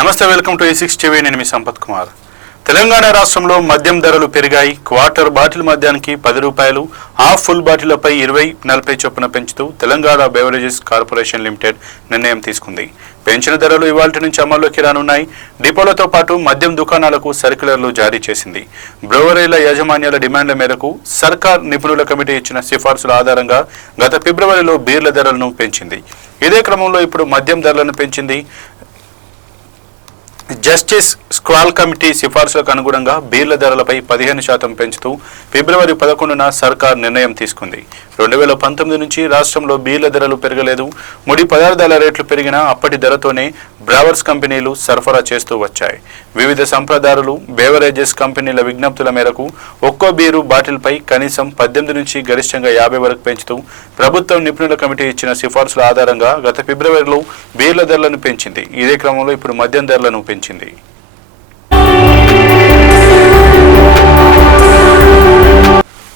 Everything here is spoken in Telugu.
నమస్తే, వెల్కమ్ టు A6 టీవీ. నేను మీ సంపత్ కుమార్. తెలంగాణ రాష్ట్రంలో మద్యం ధరలు పెరిగాయి. క్వార్టర్ బాటిల్ మద్యానికి 10 రూపాయలు, హాఫ్ ఫుల్ బాటిళ్లపై 20-40 చొప్పున పెంచుతూ తెలంగాణ బెవరేజెస్ కార్పొరేషన్ లిమిటెడ్ నిర్ణయం తీసుకుంది. పెంచిన ధరలు ఇవాల్టి నుంచి అమల్లోకి రానున్నాయి. డిపోలతో పాటు మద్యం దుకాణాలకు సర్క్యులర్లు జారీ చేసింది. బ్రూవరీల యాజమాన్యాల డిమాండ్ల మేరకు సర్కార్ నిపుణుల కమిటీ ఇచ్చిన సిఫార్సుల ఆధారంగా గత ఫిబ్రవరిలో బీర్ల ధరలను పెంచింది. ఇదే క్రమంలో ఇప్పుడు మద్యం ధరలను పెంచింది. జస్టిస్ స్క్వాల్ కమిటీ సిఫార్సులకు అనుగుణంగా బీర్ల ధరలపై 15% పెంచుతూ ఫిబ్రవరి 11న సర్కార్ నిర్ణయం తీసుకుంది. 2019 నుంచి రాష్ట్రంలో బీర్ల ధరలు పెరగలేదు. ముడి పదార్థాల రేట్లు పెరిగినా అప్పటి ధరతోనే బ్రావర్స్ కంపెనీలు సరఫరా చేస్తూ వచ్చాయి. వివిధ సంప్రదాయాలు బేవరేజెస్ కంపెనీల విజ్ఞప్తుల మేరకు ఒక్కో బీరు బాటిల్పై కనీసం 18 నుంచి గరిష్టంగా 50 వరకు పెంచుతూ ప్రభుత్వం నిపుణుల కమిటీ ఇచ్చిన సిఫార్సుల ఆధారంగా గత ఫిబ్రవరిలో బీర్ల ధరలను పెంచింది. ఇదే క్రమంలో ఇప్పుడు మద్యం ధరలను పెంచింది.